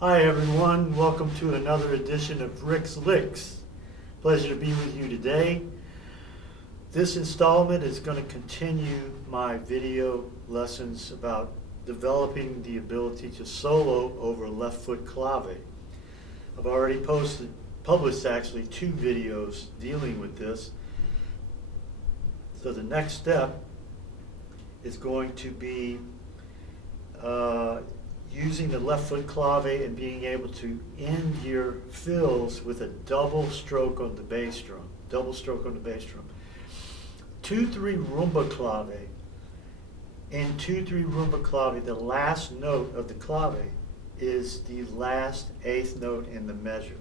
Hi everyone, welcome to another edition of Rick's Licks. Pleasure to be with you today. This installment is going to continue my video lessons about developing the ability to solo over left foot clave. I've already published actually 2 videos dealing with this. So the next step is going to be using the left foot clave and being able to end your fills with a double stroke on the bass drum. Double stroke on the bass drum. 2-3 rumba clave. In 2-3 rumba clave, the last note of the clave is the last 8th note in the measure.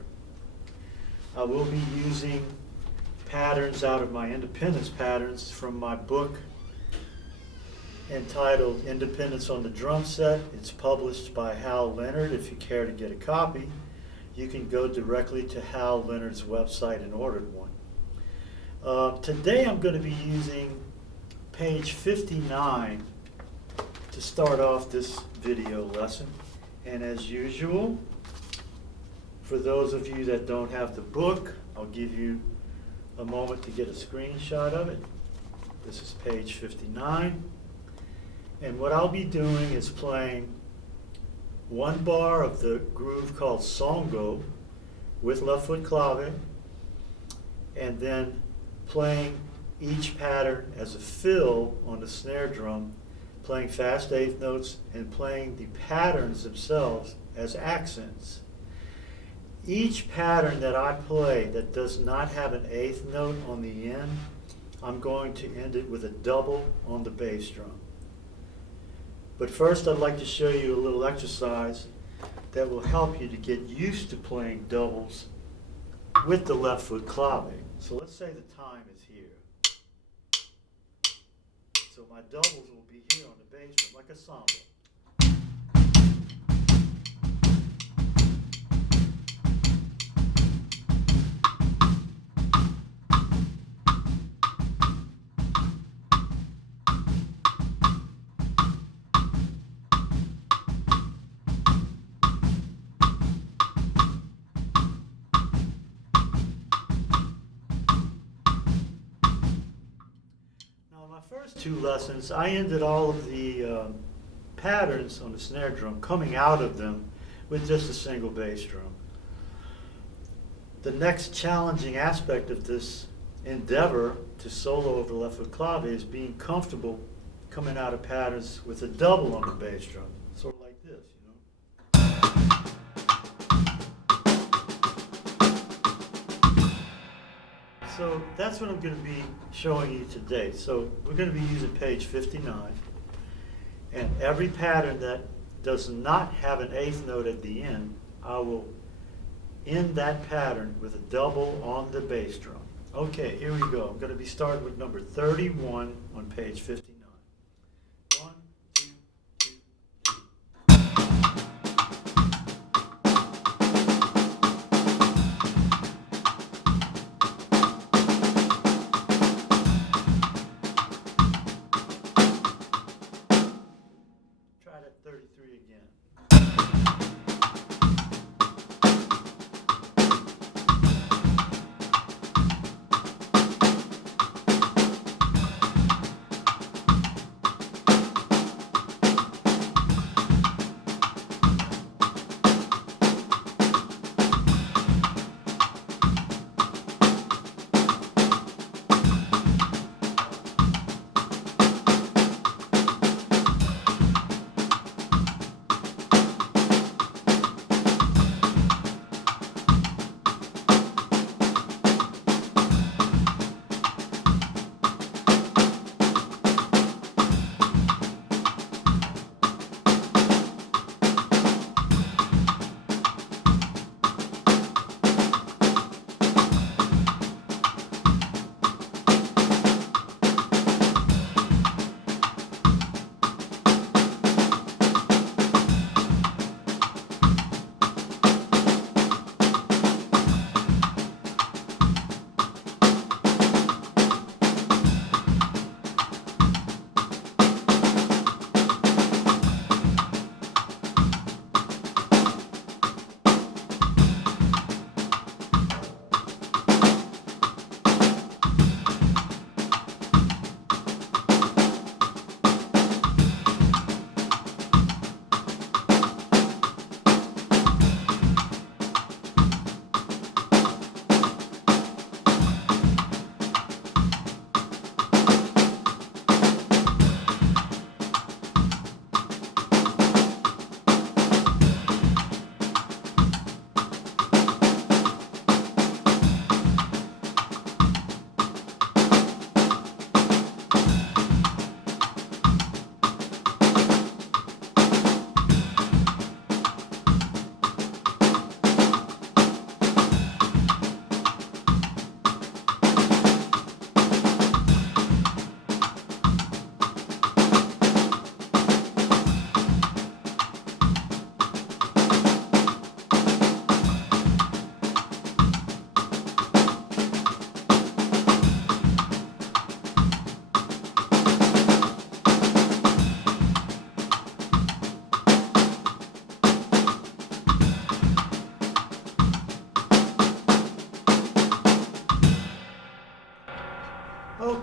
I will be using patterns out of my independence patterns from my book entitled Independence on the Drum Set. It's published by Hal Leonard. If you care to get a copy, you can go directly to Hal Leonard's website and order one. Today I'm going to be using page 59 to start off this video lesson. And as usual, for those of you that don't have the book, I'll give you a moment to get a screenshot of it. This is page 59. And what I'll be doing is playing one bar of the groove called songo with left foot clave, and then playing each pattern as a fill on the snare drum, playing fast 8th notes and playing the patterns themselves as accents. Each pattern that I play that does not have an 8th note on the end, I'm going to end it with a double on the bass drum. But first I'd like to show you a little exercise that will help you to get used to playing doubles with the left foot clave. So let's say the time is here. So my doubles will be here on the bass drum like a samba. My first 2 lessons, I ended all of the patterns on the snare drum coming out of them with just a single bass drum. The next challenging aspect of this endeavor to solo over left foot clave is being comfortable coming out of patterns with a double on the bass drum, sort of like this, you know. So that's what I'm going to be showing you today. So we're going to be using page 59, and every pattern that does not have an 8th note at the end, I will end that pattern with a double on the bass drum. Okay, here we go. I'm going to be starting with number 31 on page 59. 1, 2, 2, 3. Try that 33 again.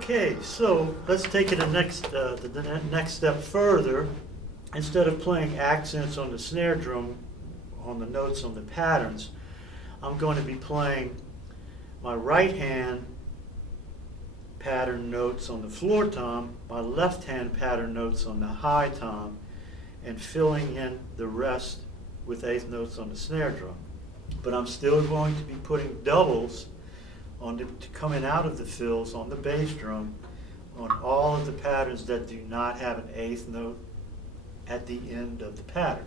Okay, so let's take it the next step further. Instead of playing accents on the snare drum, on the notes on the patterns, I'm going to be playing my right hand pattern notes on the floor tom, my left hand pattern notes on the high tom, and filling in the rest with eighth notes on the snare drum. But I'm still going to be putting doubles coming out of the fills on the bass drum on all of the patterns that do not have an eighth note at the end of the pattern.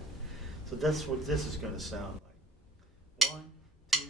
So that's what this is going to sound like. 1, 2, 1.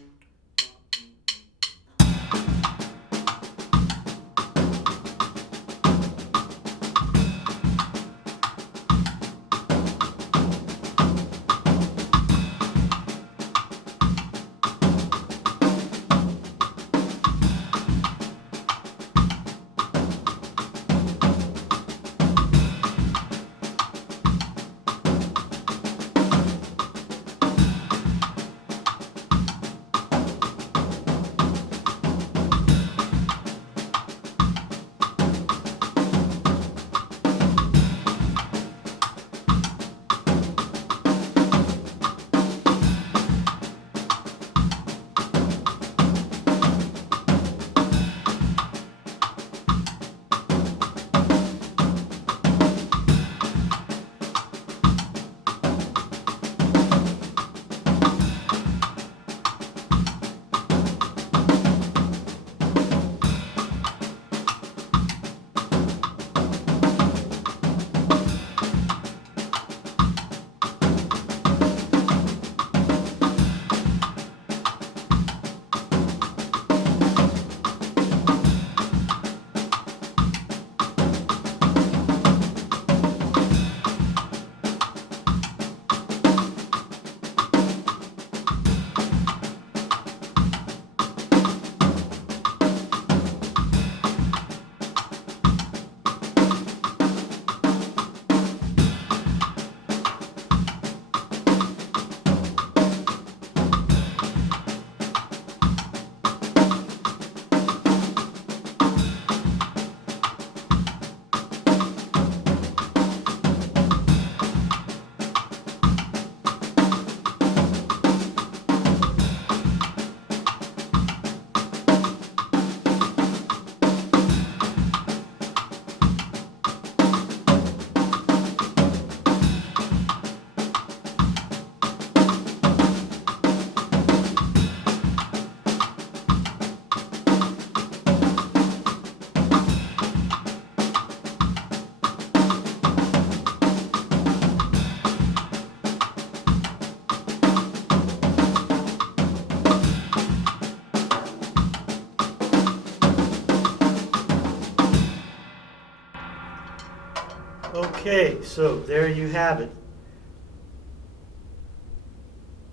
Okay, so there you have it.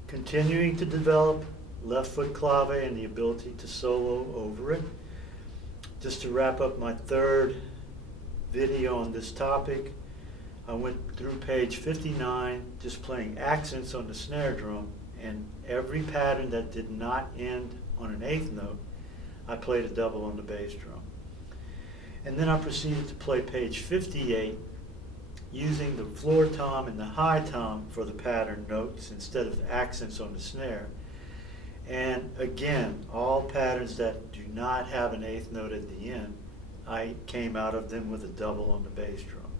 Continuing to develop left foot clave and the ability to solo over it. Just to wrap up my third video on this topic, I went through page 59 just playing accents on the snare drum, and every pattern that did not end on an eighth note, I played a double on the bass drum. And then I proceeded to play page 58 using the floor tom and the high tom for the pattern notes instead of accents on the snare. And again, all patterns that do not have an eighth note at the end, I came out of them with a double on the bass drum.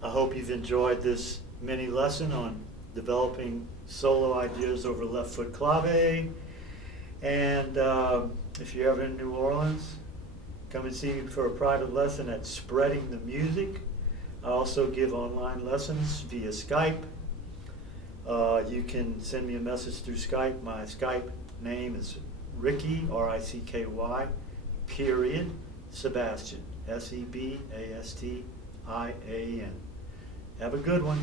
I hope you've enjoyed this mini lesson on developing solo ideas over left foot clave. And if you're ever in New Orleans, come and see me for a private lesson at Spreading the Music. I also give online lessons via Skype. You can send me a message through Skype. My Skype name is Ricky, R-I-C-K-Y, period, Sebastian, S-E-B-A-S-T-I-A-N. Have a good one.